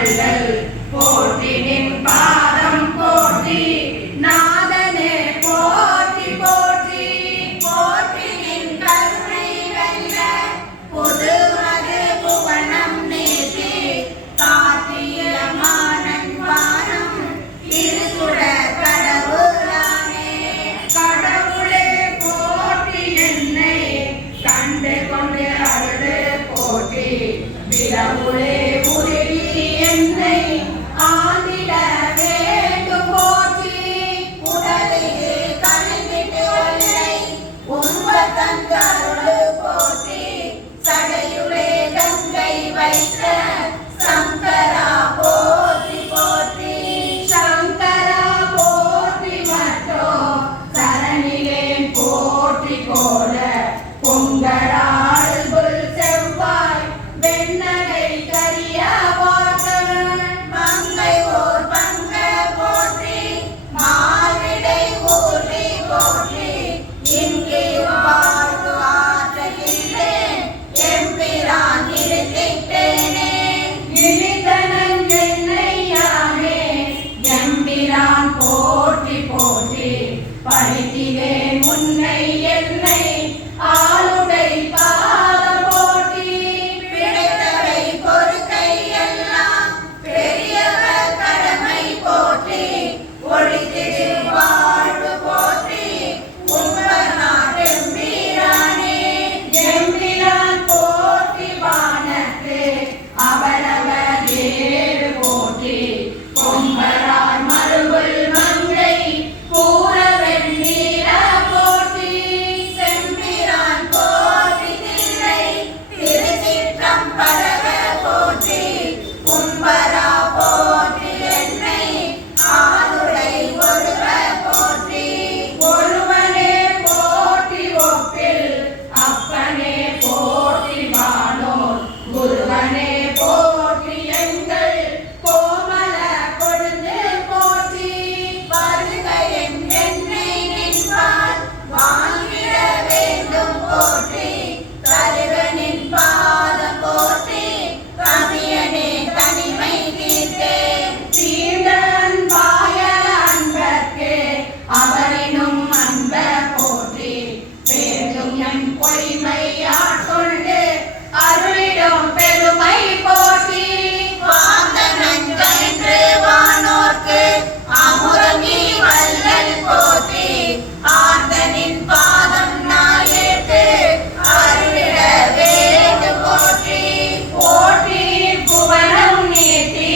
வள்ளல் போற்றி நின் பாதம் போற்றி நாதனே போற்றி போற்றி போற்றி நின் கருணை வெல்ல புதுமது புவனம் நீதி காத்திய மானன் வானம் இருசுட கடவுளானே கடவுளே போற்றி என்னை கண்டு கொண்டு அருள் போற்றி விரவுளே உருகி என்னை ஆண்டிட வேண்டும் போற்றி உடலிலே கணிந்திட்டு ஒன்றை உண்ப தந்தருள் போற்றி சடையுளே கங்கை வைத்த சங்கரா போற்றி போற்றி சங்கரா போற்றி மட்டும் சரணிலே போற்றி கோல பொங்கராள் புல் செவ்வாய் வெண்ணகை கரிய வாசல் மங்கை ஓர் பங்க போற்றி மாவிடை ஊர்வி போற்றி இங்கே வாழ்வு ஆற்றுகின்றேன் எம்பிரான் இருக்கின்றேனே இழிதனன் என்னையானே எம்பிரான் போற்றி போற்றி பழித்திலே முன்னை என்னை ஆளுடை பாதம் போற்றி பிழைத்தவை பொறுக்கை எல்லாம் பெரியவர் கடமை போற்றி ஒழித்திடு வாழ்வு போற்றி உங்கள் நாட்டெம்பீரானே எம்பிரான் போற்றி வானத்து அவரவர் ஏறு போற்றி பொங்கரார் மறுபுல் மங்கை கூற வெண்ணீர போற்றி செம்பிரான் போற்றி தில்லை திருச்சிற்றம்பலவ போற்றி உம்பரா போற்றி என்னை ஆளுடை ஒருவ போற்றி ஒருவனே போற்றி ஒப்பில் அப்பனே போற்றி வானோர் குருவனே போற்றி எங்கள் கோமல கொழுந்து போற்றி வருக என்னை நின்பால் வாங்கிட வேண்டும் போற்றி தருகனின் பாதம் போற்றி கவியனே தனிமை தீர்த்தே தீர்ந்தன் பாய அன்பர்க்கு அவரினும் அன்ப போற்றி பேரும் என் பொய்மை ஆட்கொண்டு அருளிடும் பெருமை போற்றி வாழ்ந்த நஞ்சென்று வானோர்க்கு அமுதமீ வள்ளல் போற்றி ஆர்ந்தனின் பாதம் நாயேற்று அருளிட வேண்டும் போற்றி போற்றி புவனம் நீட்டி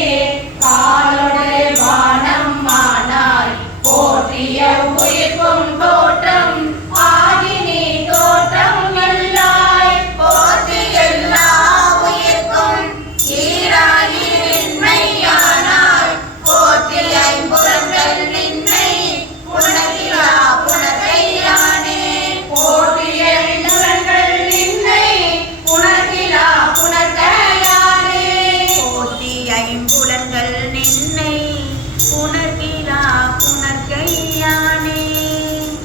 காலோடு வானம் மானாய் போற்றிய உயிர்க்கும் தோற்றம் ஆகி நீ தோற்றம் எல்லாய் போற்றி எல்லா உயிர்க்கும் ஈராயி நின்மையானாய் போற்றி ஐம்புலன்கள் நின்னை புணர்கிலா புணர்கையானே போற்றிய ஐம்புலன்கள் நின்னை புணர்கிலா புணர்கையானே போற்றி ஐம்புலன்கள் நின்னை புணர்கிலா புணர்கையானே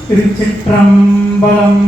திருச்சிற்றம்பலம்.